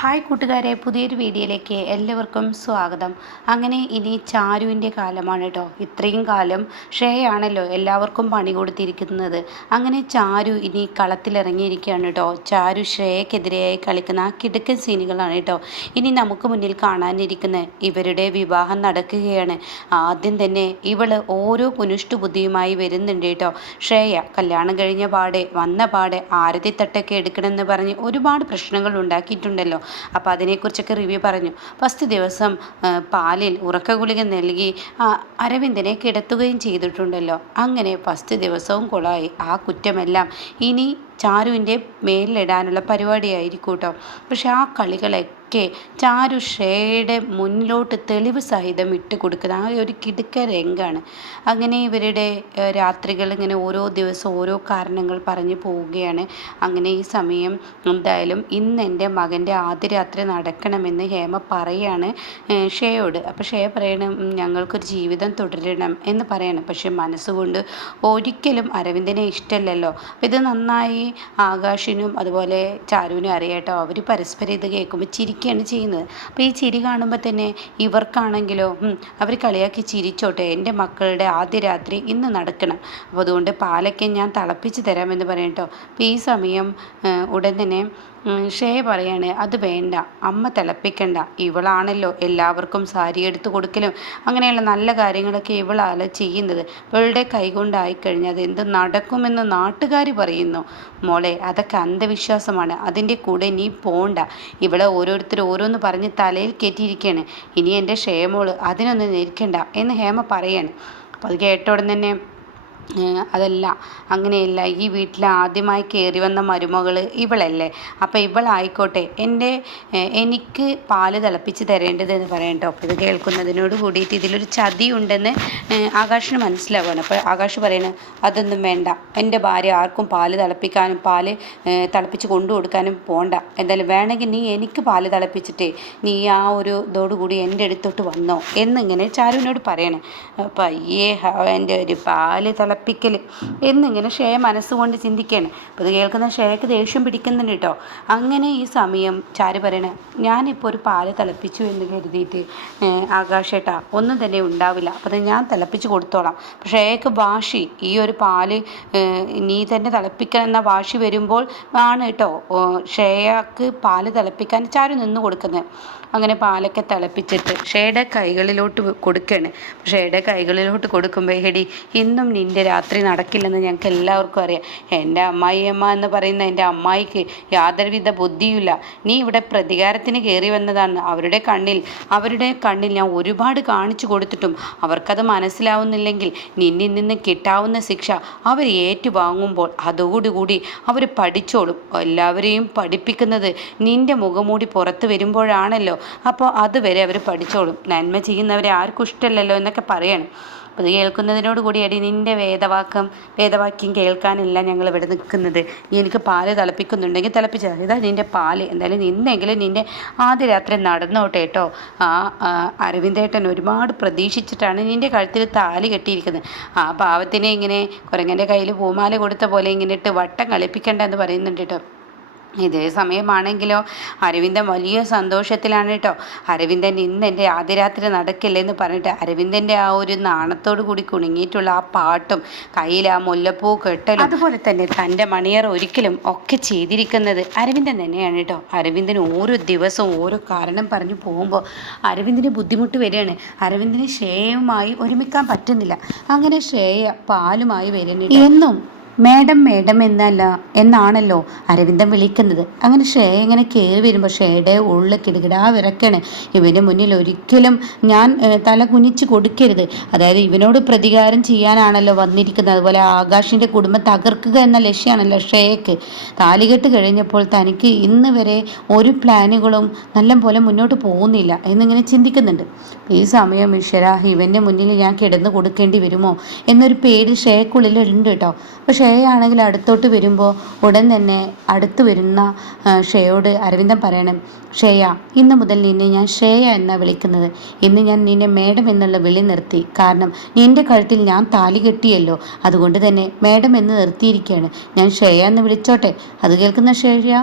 Hi കൂട്ടുകാരെ, പുതിയൊരു വീഡിയോയിലേക്ക് എല്ലാവർക്കും സ്വാഗതം. അങ്ങനെ ഇനി ചാരുവിൻ്റെ കാലമാണ് കേട്ടോ. ഇത്രയും കാലം ശ്രേയാണല്ലോ എല്ലാവർക്കും പണി കൊടുത്തിരിക്കുന്നത്. അങ്ങനെ ചാരു ഇനി കളത്തിലിറങ്ങിയിരിക്കുകയാണ് കേട്ടോ. ചാരു ശ്രേയക്കെതിരെയായി കളിക്കുന്ന ആ കിടുക്കൻ സീനുകളാണ് കേട്ടോ ഇനി നമുക്ക് മുന്നിൽ കാണാനിരിക്കുന്ന. ഇവരുടെ വിവാഹം നടക്കുകയാണ്. ആദ്യം തന്നെ ഇവള് ഓരോ കുനിഷ്ടു ബുദ്ധിയുമായി വരുന്നുണ്ട് കേട്ടോ. ശ്രേയ കല്യാണം കഴിഞ്ഞ വന്ന പാടെ ആരതിത്തട്ടൊക്കെ എടുക്കണമെന്ന് പറഞ്ഞ് ഒരുപാട് പ്രശ്നങ്ങൾ ഉണ്ടാക്കിയിട്ടുണ്ടല്ലോ. അപ്പോൾ അതിനെക്കുറിച്ചൊക്കെ റിവ്യൂ പറഞ്ഞു. ഫസ്റ്റ് ദിവസം പാലിൽ ഉറക്ക ഗുളിക നൽകി അരവിന്ദനെ കിടത്തുകയും ചെയ്തിട്ടുണ്ടല്ലോ. അങ്ങനെ ഫസ്റ്റ് ദിവസവും കൊളായി. ആ കുറ്റമെല്ലാം ഇനി ചാരുവിൻ്റെ മേലിലിടാനുള്ള പരിപാടിയായിരിക്കും കേട്ടോ. പക്ഷെ ആ കളികളൊക്കെ ചാരു ശ്രേയയുടെ മുന്നിലോട്ട് തെളിവ് സഹിതം ഇട്ട് കൊടുക്കുന്ന ആ ഒരു കിടുക്ക രംഗാണ്. അങ്ങനെ ഇവരുടെ രാത്രികൾ ഇങ്ങനെ ഓരോ ദിവസം ഓരോ കാരണങ്ങൾ പറഞ്ഞു പോവുകയാണ്. അങ്ങനെ ഈ സമയം എന്തായാലും ഇന്ന് എൻ്റെ മകൻ്റെ ആദ്യ രാത്രി നടക്കണമെന്ന് ഹേമ പറയാണ് ഷേയോട്. അപ്പോൾ ഷേ പറയണം ഞങ്ങൾക്കൊരു ജീവിതം തുടരണം എന്ന് പറയണം. പക്ഷെ മനസ്സുകൊണ്ട് ഒരിക്കലും അരവിന്ദനെ ഇഷ്ടമല്ലല്ലോ. അപ്പോൾ ഇത് നന്നായി ആകാശിനും അതുപോലെ ചാരുവിനും അറിയാട്ടോ. അവർ പരസ്പരം ഇത് കേൾക്കുമ്പോൾ ചിരിക്കുകയാണ് ചെയ്യുന്നത്. അപ്പോൾ ഈ ചിരി കാണുമ്പോൾ തന്നെ ഇവർക്കാണെങ്കിലോ അവർ കളിയാക്കി ചിരിച്ചോട്ടെ, എൻ്റെ മക്കളുടെ ആദ്യ രാത്രി ഇന്ന് നടക്കണം, അപ്പോൾ അതുകൊണ്ട് പാലൊക്കെ ഞാൻ തിളപ്പിച്ച് തരാമെന്ന് പറയട്ടോ. അപ്പോൾ ഈ സമയം ഉടൻ തന്നെ ഷേ പറയാണ് അത് വേണ്ട, അമ്മ തിളപ്പിക്കണ്ട, ഇവളാണല്ലോ എല്ലാവർക്കും സാരി എടുത്തു കൊടുക്കലും അങ്ങനെയുള്ള നല്ല കാര്യങ്ങളൊക്കെ ഇവളാണ് ചെയ്യുന്നത്. ഇവളുടെ കൈകൊണ്ടായിക്കഴിഞ്ഞാൽ അത് എന്ത് നടക്കുമെന്ന് നാട്ടുകാർ പറയുന്നു. മോളെ അതൊക്കെ അന്ധവിശ്വാസമാണ്, അതിൻ്റെ കൂടെ നീ പോണ്ട. ഇവളെ ഓരോരുത്തർ ഓരോന്ന് പറഞ്ഞ് തലയിൽ കയറ്റിയിരിക്കുകയാണ്. ഇനി എൻ്റെ ഷേമോള് അതിനൊന്നും നിൽക്കണ്ട എന്ന് ഹേമ പറയാണ്. അപ്പോൾ അത് കേട്ട ഉടൻ തന്നെ അതല്ല, അങ്ങനെയല്ല, ഈ വീട്ടിൽ ആദ്യമായി കയറി വന്ന മരുമകൾ ഇവളല്ലേ, അപ്പോൾ ഇവളായിക്കോട്ടെ, എനിക്ക് പാല് തിളപ്പിച്ച് തരേണ്ടതെന്ന് പറയട്ടോ. അപ്പോൾ ഇത് കേൾക്കുന്നതിനോട് കൂടിയിട്ട് ഇതിലൊരു ചതിയുണ്ടെന്ന് ആകാശിന് മനസ്സിലാവുകയാണ്. അപ്പോൾ ആകാശ് പറയണത് അതൊന്നും വേണ്ട, എൻ്റെ ഭാര്യ ആർക്കും പാല് തിളപ്പിക്കാനും പാല് തിളപ്പിച്ച് കൊണ്ടു കൊടുക്കാനും പോണ്ട. എന്തായാലും വേണമെങ്കിൽ നീ എനിക്ക് പാല് തിളപ്പിച്ചിട്ടേ നീ ആ ഒരു ഇതോടുകൂടി എൻ്റെ അടുത്തോട്ട് വന്നോ എന്നിങ്ങനെ ചാരുവിനോട് പറയണേ. അപ്പോൾ അയ്യേ എൻ്റെ ഒരു പാല് തിളപ്പിക്കൽ എന്നിങ്ങനെ ഷേയ മനസ്സുകൊണ്ട് ചിന്തിക്കുകയാണ്. അപ്പോൾ ഇത് കേൾക്കുന്ന ഷേയക്ക് ദേഷ്യം പിടിക്കുന്നുണ്ട് കേട്ടോ. അങ്ങനെ ഈ സമയം ചാരു പറയണേ ഞാനിപ്പോൾ ഒരു പാല് തിളപ്പിച്ചു എന്ന് കരുതിയിട്ട് ആകാശേട്ടാ ഒന്നും തന്നെ ഉണ്ടാവില്ല, അപ്പോൾ ഞാൻ തിളപ്പിച്ച് കൊടുത്തോളാം. പക്ഷേ ഷേയക്ക് വാശി, ഈ ഒരു പാല് നീ തന്നെ തിളപ്പിക്കണം എന്ന വാശി വരുമ്പോൾ ആണ് കേട്ടോ ഷേയക്ക് പാല് തിളപ്പിക്കാൻ ചാരു നിന്ന് കൊടുക്കുന്നത്. അങ്ങനെ പാലൊക്കെ തിളപ്പിച്ചിട്ട് ഷേയുടെ കൈകളിലോട്ട് കൊടുക്കുകയാണ്. ഷേയുടെ കൈകളിലോട്ട് കൊടുക്കുമ്പോൾ ഹെടി ഇന്നും നിൻ്റെ രാത്രി നടക്കില്ലെന്ന് ഞങ്ങൾക്ക് എല്ലാവർക്കും അറിയാം. എൻ്റെ അമ്മായിയമ്മ എന്ന് പറയുന്ന എൻ്റെ അമ്മായിക്ക് യാതൊരുവിധ ബുദ്ധിയുമില്ല. നീ ഇവിടെ പ്രതികാരത്തിന് കയറി വന്നതാണ്. അവരുടെ കണ്ണിൽ ഞാൻ ഒരുപാട് കാണിച്ചു കൊടുത്തിട്ടും അവർക്കത് മനസ്സിലാവുന്നില്ലെങ്കിൽ നിന്നിൽ നിന്ന് കിട്ടാവുന്ന ശിക്ഷ അവർ ഏറ്റുവാങ്ങുമ്പോൾ അതോടുകൂടി അവർ പഠിച്ചോളും. എല്ലാവരെയും പഠിപ്പിക്കുന്നത് നിൻ്റെ മുഖംമൂടി പുറത്ത് വരുമ്പോഴാണല്ലോ. അപ്പോൾ അതുവരെ അവർ പഠിച്ചോളും. നന്മ ചെയ്യുന്നവരെ ആർക്കും ഇഷ്ടമല്ലല്ലോ എന്നൊക്കെ പറയാണ്. അപ്പോൾ ഇത് കേൾക്കുന്നതിനോട് കൂടി അടി നിൻ്റെ വേദവാക്യം കേൾക്കാനല്ല ഞങ്ങൾ ഇവിടെ നിൽക്കുന്നത്. നീ എനിക്ക് പാല് തിളപ്പിക്കുന്നുണ്ടെങ്കിൽ തിളപ്പിച്ചാൽ ഇതാ നിൻ്റെ പാല്. എന്തായാലും നിന്നെങ്കിലും നിൻ്റെ ആദ്യ രാത്രി നടന്നോട്ടെ കേട്ടോ. അരവിന്ദേട്ടൻ ഒരുപാട് പ്രതീക്ഷിച്ചിട്ടാണ് നിൻ്റെ കഴുത്തിൽ താലി കെട്ടിയിരിക്കുന്നത്. ആ പാവത്തിനെ ഇങ്ങനെ കുരങ്ങൻ്റെ കയ്യിൽ പൂമാല കൊടുത്ത പോലെ ഇങ്ങനെ ഇട്ട് വട്ടം കളിപ്പിക്കേണ്ട എന്ന് പറയുന്നുണ്ട് കേട്ടോ. ഇതേ സമയമാണെങ്കിലോ അരവിന്ദൻ വലിയ സന്തോഷത്തിലാണ് കേട്ടോ. അരവിന്ദൻ ഇന്ന് എൻ്റെ ആദ്യ രാത്രി നടക്കില്ലെന്ന് പറഞ്ഞിട്ട് അരവിന്ദൻ്റെ ആ ഒരു നാണത്തോടു കൂടി കുണുങ്ങിയിട്ടുള്ള ആ പാട്ടും കയ്യിൽ ആ മുല്ലപ്പൂ കെട്ടലും അതുപോലെ തന്നെ തൻ്റെ മണിയർ ഒരിക്കലും ഒക്കെ ചെയ്തിരിക്കുന്നത് അരവിന്ദൻ തന്നെയാണ് കേട്ടോ. അരവിന്ദന് ഓരോ ദിവസവും ഓരോ കാരണം പറഞ്ഞു പോകുമ്പോൾ അരവിന്ദന് ബുദ്ധിമുട്ട് വരികയാണ്. അരവിന്ദന് ശ്രേയയുമായി ഒരുമിക്കാൻ പറ്റുന്നില്ല. അങ്ങനെ ശ്രേയ പാലുമായി വരുന്നുണ്ട്. എന്നും മേഡം എന്നാണല്ലോ അരവിന്ദൻ വിളിക്കുന്നത്. അങ്ങനെ ഷേയ ഇങ്ങനെ കയറി വരുമ്പോൾ ഷേയുടെ ഉള്ളിൽ കിടുകിടാ വിറക്കാണ്. ഇവൻ്റെ മുന്നിൽ ഒരിക്കലും ഞാൻ തല കുനിച്ച് കൊടുക്കരുത്. അതായത് ഇവനോട് പ്രതികാരം ചെയ്യാനാണല്ലോ വന്നിരിക്കുന്നത്. അതുപോലെ ആകാശിൻ്റെ കുടുംബം തകർക്കുക എന്ന ലക്ഷ്യമാണല്ലോ ഷേയക്ക്. താലികെട്ട് കഴിഞ്ഞപ്പോൾ തനിക്ക് ഇന്ന് വരെ ഒരു പ്ലാനുകളും നല്ലപോലെ മുന്നോട്ട് പോകുന്നില്ല എന്നിങ്ങനെ ചിന്തിക്കുന്നുണ്ട്. ഈ സമയം ഈശ്വര ഇവൻ്റെ മുന്നിൽ ഞാൻ കിടന്നു കൊടുക്കേണ്ടി വരുമോ എന്നൊരു പേടി ഷേയക്കുള്ളിൽ ഉണ്ട് കേട്ടോ. അപ്പോൾ ഷേയ ശ്രേയ ആണെങ്കിൽ അടുത്തോട്ട് വരുമ്പോൾ ഉടൻ തന്നെ അടുത്ത് വരുന്ന ശ്രേയോട് അരവിന്ദൻ പറയണം, ശ്രേയ, ഇന്ന് മുതൽ നിന്നെ ഞാൻ ശ്രേയ എന്നാണ് വിളിക്കുന്നത്. ഇന്ന് ഞാൻ നിന്നെ മേഡം എന്നുള്ള വിളി നിർത്തി. കാരണം നിന്റെ കഴുത്തിൽ ഞാൻ താലി കെട്ടിയല്ലോ, അതുകൊണ്ട് തന്നെ മേഡം എന്ന് നിർത്തിയിരിക്കുകയാണ്. ഞാൻ ശ്രേയ എന്ന് വിളിച്ചോട്ടെ? അത് കേൾക്കുന്ന ശ്രേയ,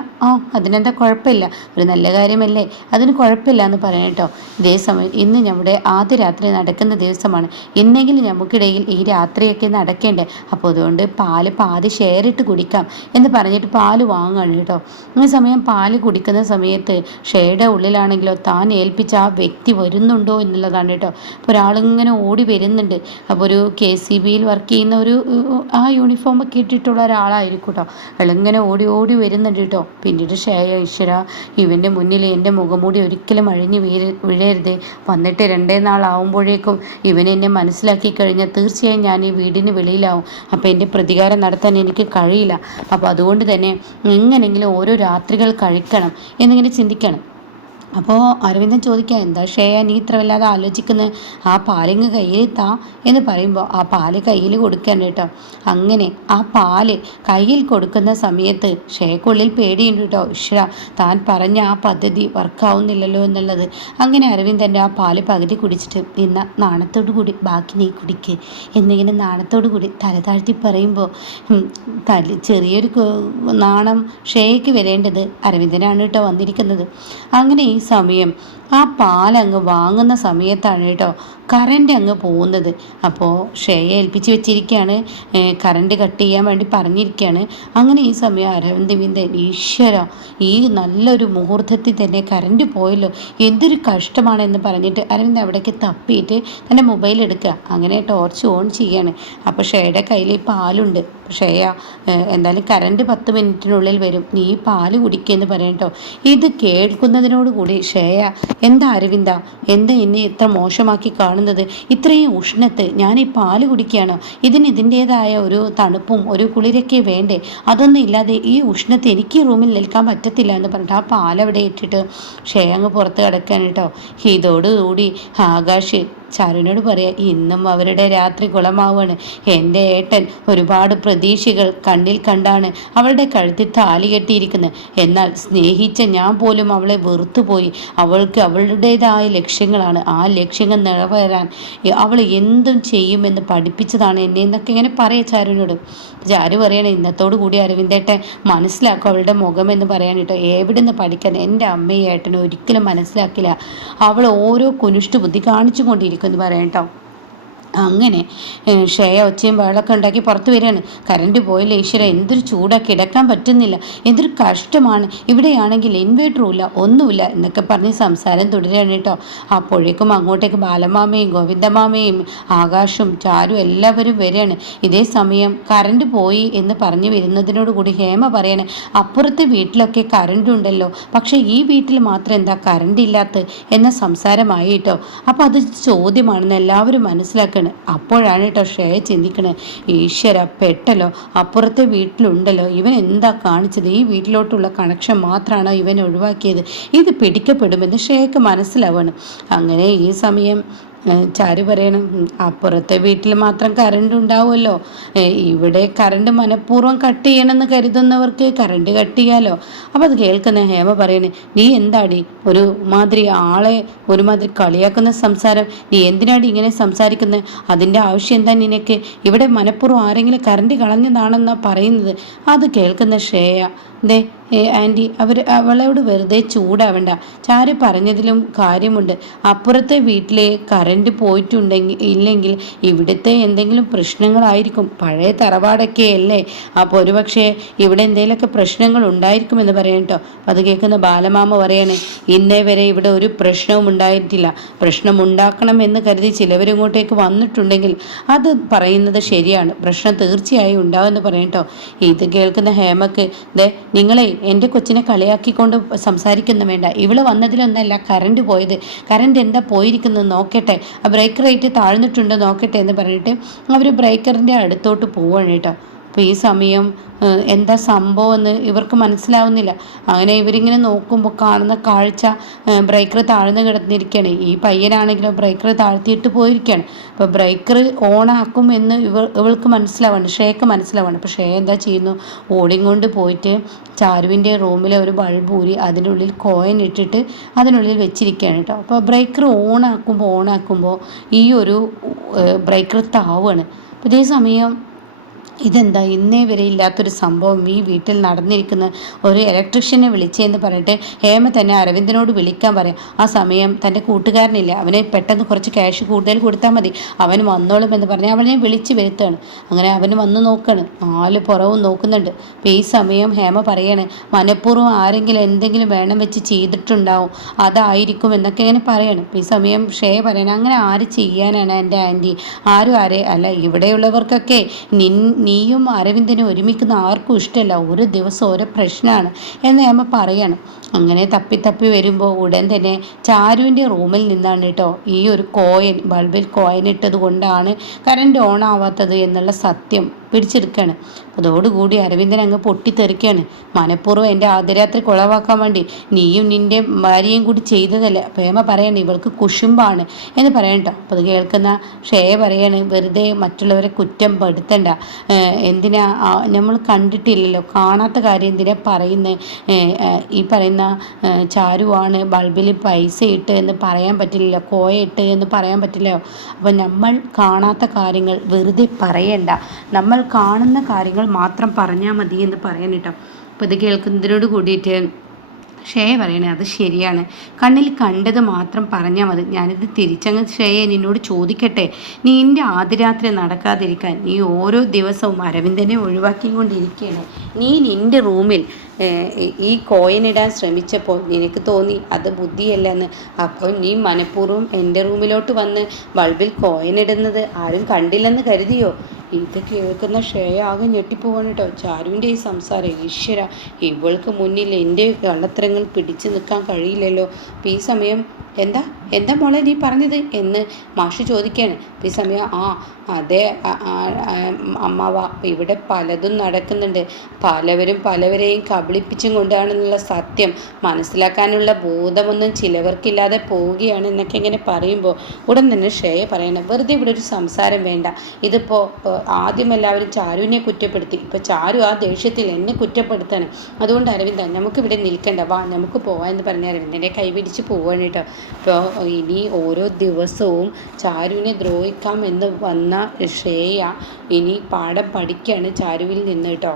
അതിനെന്താ കുഴപ്പമില്ല, ഒരു നല്ല കാര്യമല്ലേ, അതിന് കുഴപ്പമില്ല എന്ന് പറയണം കേട്ടോ. ഇതേ സമയം ഇന്ന് നമ്മുടെ ആദ്യ രാത്രി നടക്കുന്ന ദിവസമാണ്. ഇന്നെങ്കിലും നമുക്കിടയിൽ ഈ രാത്രിയൊക്കെ നടക്കേണ്ടേ, അപ്പോൾ അതുകൊണ്ട് പാല് പാതി ഷെയർ ഇട്ട് കുടിക്കാം എന്ന് പറഞ്ഞിട്ട് പാല് വാങ്ങുകയാണ് കേട്ടോ. ഈ സമയം പാല് കുടിക്കുന്ന സമയത്ത് ഷെയറുടെ ഉള്ളിലാണെങ്കിലോ താൻ ഏൽപ്പിച്ച ആ വ്യക്തി വരുന്നുണ്ടോ എന്നുള്ളതാണ് കേട്ടോ. അപ്പോൾ ഒരാളിങ്ങനെ ഓടി വരുന്നുണ്ട്. അപ്പോൾ ഒരു KCBയിൽ വർക്ക് ചെയ്യുന്ന ഒരു ആ യൂണിഫോമൊക്കെ ഇട്ടിട്ടുള്ള ഒരാളായിരിക്കും കേട്ടോ. അയാളിങ്ങനെ ഓടി ഓടി വരുന്നുണ്ട് കേട്ടോ. പിന്നീട് ഷെയർ, ഈശ്വര, ഇവൻ്റെ മുന്നിൽ എൻ്റെ മുഖംമൂടി ഒരിക്കലും അഴിഞ്ഞ് വീഴരുത്, വന്നിട്ട് 2 നാളാവുമ്പോഴേക്കും ഇവനെന്നെ മനസ്സിലാക്കി കഴിഞ്ഞാൽ തീർച്ചയായും ഞാൻ ഈ വീടിന് വെളിയിലാവും. അപ്പോൾ എൻ്റെ പ്രതികാരം നടത്താൻ എനിക്ക് കഴിയില്ല. അപ്പോൾ അതുകൊണ്ട് തന്നെ എങ്ങനെയെങ്കിലും ഓരോ രാത്രികൾ കഴിക്കണം എന്നിങ്ങനെ ചിന്തിക്കണം. അപ്പോൾ അരവിന്ദൻ ചോദിക്കുക, എന്താ ശ്രേയ നീ ഇത്ര വല്ലാതെ ആലോചിക്കുന്നത്, ആ പാലിങ്ങ് കയ്യിൽ താ എന്ന് പറയുമ്പോൾ ആ പാല് കയ്യിൽ കൊടുക്കാൻ കേട്ടോ. അങ്ങനെ ആ പാല് കയ്യിൽ കൊടുക്കുന്ന സമയത്ത് ശ്രേയക്കുള്ളിൽ പേടിയുണ്ട് കേട്ടോ. ഈശ്വര, താൻ പറഞ്ഞ ആ പദ്ധതി വർക്കാവുന്നില്ലല്ലോ എന്നുള്ളത്. അങ്ങനെ അരവിന്ദൻ്റെ ആ പാല് പകുതി കുടിച്ചിട്ട്, ഇന്ന നാണത്തോടു കൂടി ബാക്കി നീ കുടിക്ക് എന്നിങ്ങനെ നാണത്തോടു കൂടി തല താഴ്ത്തി പറയുമ്പോൾ ചെറിയൊരു നാണം ശ്രേയയ്ക്ക് വരേണ്ടത് അരവിന്ദനാണ് കേട്ടോ വന്നിരിക്കുന്നത്. അങ്ങനെ ഈ സമയം ആ പാലങ്ങ് വാങ്ങുന്ന സമയത്താണ് കേട്ടോ കറണ്ട് അങ്ങ് പോകുന്നത്. അപ്പോൾ ശ്രേയ ഏൽപ്പിച്ച് വെച്ചിരിക്കുകയാണ്, കറണ്ട് കട്ട് ചെയ്യാൻ വേണ്ടി പറഞ്ഞിരിക്കുകയാണ്. അങ്ങനെ ഈ സമയം അരവിന്ദൻ്റെ, ഈശ്വര, ഈ നല്ലൊരു മുഹൂർത്തത്തിൽ തന്നെ കറണ്ട് പോയല്ലോ, എന്തൊരു കഷ്ടമാണെന്ന് പറഞ്ഞിട്ട് അരവിന്ദ് അവിടേക്ക് തപ്പിയിട്ട് തൻ്റെ മൊബൈൽ എടുക്കുക. അങ്ങനെ ടോർച്ച് ഓൺ ചെയ്യാണ്. അപ്പോൾ ശ്രേയയുടെ കയ്യിൽ ഈ പാലുണ്ട്. ശ്രേയ, എന്തായാലും കറണ്ട് 10 മിനിറ്റിനുള്ളിൽ വരും, നീ പാല് കുടിക്കുകയെന്ന് പറയാം കേട്ടോ. ഇത് കേൾക്കുന്നതിനോട് കൂടി ശ്രേയ, എന്താ അരവിന്ദ, എന്താ എന്നെ ഇത്ര മോശമാക്കി കാണുന്നത്, ഇത്രയും ഉഷ്ണത്ത് ഞാൻ ഈ പാല് കുടിക്കുകയാണോ, ഇതിൻ്റേതായ ഒരു തണുപ്പും ഒരു കുളിരൊക്കെ വേണ്ടേ, അതൊന്നും ഇല്ലാതെ ഈ ഉഷ്ണത്ത് എനിക്ക് റൂമിൽ നിൽക്കാൻ പറ്റത്തില്ല എന്ന് പറഞ്ഞിട്ട് ആ പാലവിടെ ഇട്ടിട്ട് ശ്രേയ അങ്ങ് പുറത്ത് കിടക്കാൻ കേട്ടോ. ഇതോടുകൂടി ആകാശ് ചാരുവിനോട് പറയാം, ഇന്നും അവരുടെ രാത്രി കുളമാവാണ്. എൻ്റെ ഏട്ടൻ ഒരുപാട് പ്രതീക്ഷകൾ കണ്ണിൽ കണ്ടാണ് അവളുടെ കഴുത്തിൽ താലി കെട്ടിയിരിക്കുന്നത്. എന്നാൽ സ്നേഹിച്ച ഞാൻ പോലും അവളെ വെറുത്തുപോയി. അവൾക്ക് അവളുടേതായ ലക്ഷ്യങ്ങളാണ്, ആ ലക്ഷ്യങ്ങൾ നിറവേറാൻ അവൾ എന്തും ചെയ്യുമെന്ന് പഠിപ്പിച്ചതാണ് എന്നെ എന്നൊക്കെ ഇങ്ങനെ പറയാം ചാരുവിനോട്. ചാരു പറയണേ, ഇന്നത്തോടു കൂടി അരവിന്ദേട്ടൻ മനസ്സിലാക്കും അവളുടെ മുഖം എന്ന് പറയാൻ കേട്ടോ. എവിടെ നിന്ന് പഠിക്കാൻ, എൻ്റെ അമ്മയും ഏട്ടനും ഒരിക്കലും മനസ്സിലാക്കില്ല, അവൾ ഓരോ കുനിഷ്ട ബുദ്ധി കാണിച്ചു കൊണ്ടിരിക്കും എന്ന് പറയാം കേട്ടോ. അങ്ങനെ ശ്രേയ ഒച്ചയും ബഹളമൊക്കെ ഉണ്ടാക്കി പുറത്ത് വരികയാണ്. കറണ്ട് പോയില്ല, ഈശ്വര, എന്തൊരു ചൂടാക്കി കിടക്കാൻ പറ്റുന്നില്ല, എന്തൊരു കഷ്ടമാണ്, ഇവിടെയാണെങ്കിൽ ഇൻവേർട്ടറും ഇല്ല, ഒന്നുമില്ല എന്നൊക്കെ പറഞ്ഞ് സംസാരം തുടരുകയാണ് കേട്ടോ. അപ്പോഴേക്കും അങ്ങോട്ടേക്ക് ബാലമാമയും ഗോവിന്ദമാമയും ആകാശും ചാരും എല്ലാവരും വരികയാണ്. ഇതേ സമയം കറണ്ട് പോയി എന്ന് പറഞ്ഞു വരുന്നതിനോട് കൂടി ഹേമ പറയാണ്, അപ്പുറത്തെ വീട്ടിലൊക്കെ കറണ്ട് ഉണ്ടല്ലോ, പക്ഷേ ഈ വീട്ടിൽ മാത്രം എന്താ കറണ്ട് ഇല്ലാത്ത എന്ന സംസാരമായി കേട്ടോ. അപ്പോൾ അത് ചോദ്യമാണെന്ന് എല്ലാവരും മനസ്സിലാക്കുക. അപ്പോഴാണ് കേട്ടോ ശ്രേയ ചിന്തിക്കണേ, ഈശ്വര, പെട്ടല്ലോ, അപ്പുറത്തെ വീട്ടിലുണ്ടല്ലോ, ഇവൻ എന്താ കാണിച്ചത്, ഈ വീട്ടിലോട്ടുള്ള കണക്ഷൻ മാത്രമാണോ ഇവൻ ഒഴിവാക്കിയത്, ഇത് പിടിക്കപ്പെടുമെന്ന് ശ്രേയക്ക് മനസ്സിലാവണം. അങ്ങനെ ഈ സമയം ചാരു പറയണം, അപ്പുറത്തെ വീട്ടിൽ മാത്രം കറണ്ട് ഉണ്ടാവുമല്ലോ, ഇവിടെ കറണ്ട് മനഃപൂർവ്വം കട്ട് ചെയ്യണമെന്ന് കരുതുന്നവർക്ക് കറണ്ട് കട്ട് ചെയ്യാലോ. അപ്പം അത് കേൾക്കുന്ന ഹേമ പറയണേ, നീ എന്താടി ഒരു മാതിരി ആളെ ഒരുമാതിരി കളിയാക്കുന്ന സംസാരം, നീ എന്തിനാടി ഇങ്ങനെ സംസാരിക്കുന്നത്, അതിൻ്റെ ആവശ്യം എന്താ നിനക്ക്, ഇവിടെ മനഃപൂർവ്വം ആരെങ്കിലും കറണ്ട് കളഞ്ഞതാണെന്നാണ് പറയുന്നത്. അത് കേൾക്കുന്ന ശ്രേയ, ദേ ആൻറ്റി, അവളോട് വെറുതെ ചൂടാവണ്ട, ചാരു പറഞ്ഞതിലും കാര്യമുണ്ട്, അപ്പുറത്തെ വീട്ടിലെ കറണ്ട് ഇല്ലെങ്കിൽ ഇവിടുത്തെ എന്തെങ്കിലും പ്രശ്നങ്ങളായിരിക്കും, പഴയ തറവാടൊക്കെ അല്ലേ, അപ്പോൾ ഒരുപക്ഷെ ഇവിടെ എന്തെങ്കിലുമൊക്കെ പ്രശ്നങ്ങൾ ഉണ്ടായിരിക്കുമെന്ന് പറയാം കേട്ടോ. അപ്പം അത് കേൾക്കുന്ന ബാലമാമ പറയണേ, ഇന്നേ വരെ ഇവിടെ ഒരു പ്രശ്നവും ഉണ്ടായിട്ടില്ല, പ്രശ്നമുണ്ടാക്കണം എന്ന് കരുതി ചിലവരും ഇങ്ങോട്ടേക്ക് വന്നിട്ടുണ്ടെങ്കിൽ അത് പറയുന്നത് ശരിയാണ്, പ്രശ്നം തീർച്ചയായും ഉണ്ടാവുമെന്ന് പറയാം കേട്ടോ. ഇത് കേൾക്കുന്ന ഹേമക്ക്, ദേ നിങ്ങളെ എൻ്റെ കൊച്ചിനെ കളിയാക്കിക്കൊണ്ട് സംസാരിക്കുന്ന വേണ്ട, ഇവള് വന്നതിലൊന്നല്ല കറണ്ട് പോയത്, കറണ്ട് എന്താ പോയിരിക്കുന്നത് നോക്കട്ടെ, ആ ബ്രേക്ക് റേറ്റ് താഴ്ന്നിട്ടുണ്ടോ നോക്കട്ടെ എന്ന് പറഞ്ഞിട്ട് അവർ ബ്രേക്കറിൻ്റെ അടുത്തോട്ട് പോവാണ് കേട്ടോ. അപ്പോൾ ഈ സമയം എന്താ സംഭവം എന്ന് ഇവർക്ക് മനസ്സിലാവുന്നില്ല. അങ്ങനെ ഇവരിങ്ങനെ നോക്കുമ്പോൾ കാണുന്ന കാഴ്ച ബ്രേക്കർ താഴ്ന്നു കിടന്നിരിക്കുകയാണ്. ഈ പയ്യനാണെങ്കിലും ബ്രേക്കർ താഴ്ത്തിയിട്ട് പോയിരിക്കുകയാണ്. അപ്പോൾ ബ്രേക്കർ ഓണാക്കും എന്ന് ഇവൾക്ക് മനസ്സിലാവാണ്, ഷേക്ക് മനസ്സിലാവാണ്. അപ്പോൾ ഷേ എന്താ ചെയ്യുന്നു, ഓടിക്കൊണ്ട് പോയിട്ട് ചാരുവിൻ്റെ റൂമിലെ ഒരു ബൾബ് ഊരി അതിനുള്ളിൽ കോയിൻ ഇട്ടിട്ട് അതിനുള്ളിൽ വെച്ചിരിക്കുകയാണ് കേട്ടോ. അപ്പോൾ ബ്രേക്കർ ഓണാക്കുമ്പോൾ ഈ ഒരു ബ്രേക്കർ താവുകയാണ്. അപ്പോൾ ഇതേ സമയം ഇതെന്താ ഇന്നേ വരെ ഇല്ലാത്തൊരു സംഭവം ഈ വീട്ടിൽ നടന്നിരിക്കുന്ന, ഒരു ഇലക്ട്രീഷ്യനെ വിളിച്ചതെന്ന് പറഞ്ഞിട്ട് ഹേമ തന്നെ അരവിന്ദനോട് വിളിക്കാൻ പറയാം. ആ സമയം തൻ്റെ കൂട്ടുകാരനില്ല, അവന് പെട്ടെന്ന് കുറച്ച് ക്യാഷ് കൂടുതൽ കൊടുത്താൽ മതി, അവൻ വന്നോളും എന്ന് പറഞ്ഞ് അവനെ വിളിച്ച് വരുത്താണ്. അങ്ങനെ അവന് വന്ന് നോക്കുകയാണ്, 4 പുറവും നോക്കുന്നുണ്ട്. അപ്പോൾ ഈ സമയം ഹേമ പറയാണ്, മനഃപൂർവ്വം ആരെങ്കിലും എന്തെങ്കിലും വേണം വെച്ച് ചെയ്തിട്ടുണ്ടാവും, അതായിരിക്കും എന്നൊക്കെ ഇങ്ങനെ പറയാണ്. ഈ സമയം ഷേ പറയണം, അങ്ങനെ ആര് ചെയ്യാനാണ് എൻ്റെ ആൻറ്റി, ആരും അല്ല, ഇവിടെയുള്ളവർക്കൊക്കെ നീയും അരവിന്ദനും ഒരുമിക്കുന്ന ആർക്കും ഇഷ്ടമല്ല, ഒരു ദിവസം ഓരോ പ്രശ്നമാണ് എന്ന് അമ്മ പറയാണ്. അങ്ങനെ തപ്പി വരുമ്പോൾ ഉടൻ തന്നെ ചാരുവിൻ്റെ റൂമിൽ നിന്നാണ് കേട്ടോ ഈ ഒരു ബൾബിൽ കോയിൻ ഇട്ടത് കൊണ്ടാണ് കറണ്ട് ഓൺ ആവാത്തത് എന്നുള്ള സത്യം പിടിച്ചെടുക്കുകയാണ്. അതോടുകൂടി അരവിന്ദൻ അങ്ങ് പൊട്ടിത്തെറിക്കുകയാണ്. മനഃപൂർവ്വം എൻ്റെ ആദ്യരാത്രി കുളവാക്കാൻ വേണ്ടി നീയും നിൻ്റെ ഭാര്യയും കൂടി ചെയ്തതല്ലേ. പ്രേമ പറയാണ്, ഇവൾക്ക് കുശുമ്പാണ് എന്ന് പറയണ്ട. അപ്പോൾ അത് കേൾക്കുന്ന ഷേ പറയാണ്, വെറുതെ മറ്റുള്ളവരെ കുറ്റം പെടുത്തണ്ട, എന്തിനാ നമ്മൾ കണ്ടിട്ടില്ലല്ലോ, കാണാത്ത കാര്യം എന്തിനാ പറയുന്നത്, ഈ പറയുന്ന ചാരുവാണ് ബൾബിൽ പൈസ ഇട്ട് എന്ന് പറയാൻ പറ്റില്ലല്ലോ, കോയ ഇട്ട് എന്ന് പറയാൻ പറ്റില്ലല്ലോ. അപ്പോൾ നമ്മൾ കാണാത്ത കാര്യങ്ങൾ വെറുതെ പറയണ്ട, നമ്മൾ കാണുന്ന കാര്യങ്ങൾ മാത്രം പറഞ്ഞാൽ മതി എന്ന് പറയാൻ കേട്ടോ. അപ്പോൾ ഇത് കേൾക്കുന്നതിനോട് കൂടിയിട്ട് ഷേ പറയണേ, അത് ശരിയാണ്, കണ്ണിൽ കണ്ടത് മാത്രം പറഞ്ഞാൽ മതി, ഞാനിത് തിരിച്ചങ്ങ് ഷേയെ നിന്നോട് ചോദിക്കട്ടെ, നീ എൻ്റെ ആദ്യരാത്രി നടക്കാതിരിക്കാൻ നീ ഓരോ ദിവസവും അരവിന്ദനെ ഒഴിവാക്കിക്കൊണ്ടിരിക്കുകയാണ്. നീ നിൻ്റെ റൂമിൽ ഈ കോയിൻ ഇടാൻ ശ്രമിച്ചപ്പോൾ നിനക്ക് തോന്നി അത് ബുദ്ധിയല്ലെന്ന്. അപ്പോൾ നീ മനഃപൂർവ്വം എൻ്റെ റൂമിലോട്ട് വന്ന് ബൾബിൽ കോയിൻ ഇടുന്നത് ആരും കണ്ടില്ലെന്ന് കരുതിയോ? ഇത് കേൾക്കുന്ന ഷേയ ആകെ ഞെട്ടിപ്പോവാണ് കേട്ടോ. ചാരുവിൻ്റെ ഈ സംസാരം, ഈശ്വര, ഇവൾക്ക് മുന്നിൽ എൻ്റെ കള്ളത്തരങ്ങൾ പിടിച്ചു നിൽക്കാൻ കഴിയില്ലല്ലോ. അപ്പോൾ ഈ സമയം എന്താ മോളെ നീ പറഞ്ഞത് എന്ന് മാഷ് ചോദിക്കുകയാണ്. ഈ സമയം അതെ അമ്മാവ, ഇവിടെ പലതും നടക്കുന്നുണ്ട്, പലവരും പലവരെയും കബളിപ്പിച്ചും കൊണ്ടാണെന്നുള്ള സത്യം മനസ്സിലാക്കാനുള്ള ബോധമൊന്നും ചിലവർക്കില്ലാതെ പോവുകയാണ് എന്നൊക്കെ ഇങ്ങനെ പറയുമ്പോൾ ഉടൻ തന്നെ ഷേയ പറയണം, വെറുതെ ഇവിടെ ഒരു സംസാരം വേണ്ട, ഇതിപ്പോൾ ആദ്യം എല്ലാവരും ചാരുവിനെ കുറ്റപ്പെടുത്തി, ഇപ്പോൾ ചാരു ആ ദേഷ്യത്തിൽ എന്നെ കുറ്റപ്പെടുത്തണം, അതുകൊണ്ട് അരവിന്ദ നമുക്കിവിടെ നിൽക്കണ്ട, വാ നമുക്ക് പോവാം എന്ന് പറഞ്ഞ് അരവിന്ദൻ്റെ കൈ പിടിച്ച് പോവാണ് കേട്ടോ. അപ്പോൾ ഇനി ഓരോ ദിവസവും ചാരുവിനെ ദ്രോഹിക്കാം എന്ന് വന്ന ശ്രേയ ഇനി പാഠം പഠിക്കുകയാണ് ചാരുവിൽ നിന്ന് കേട്ടോ.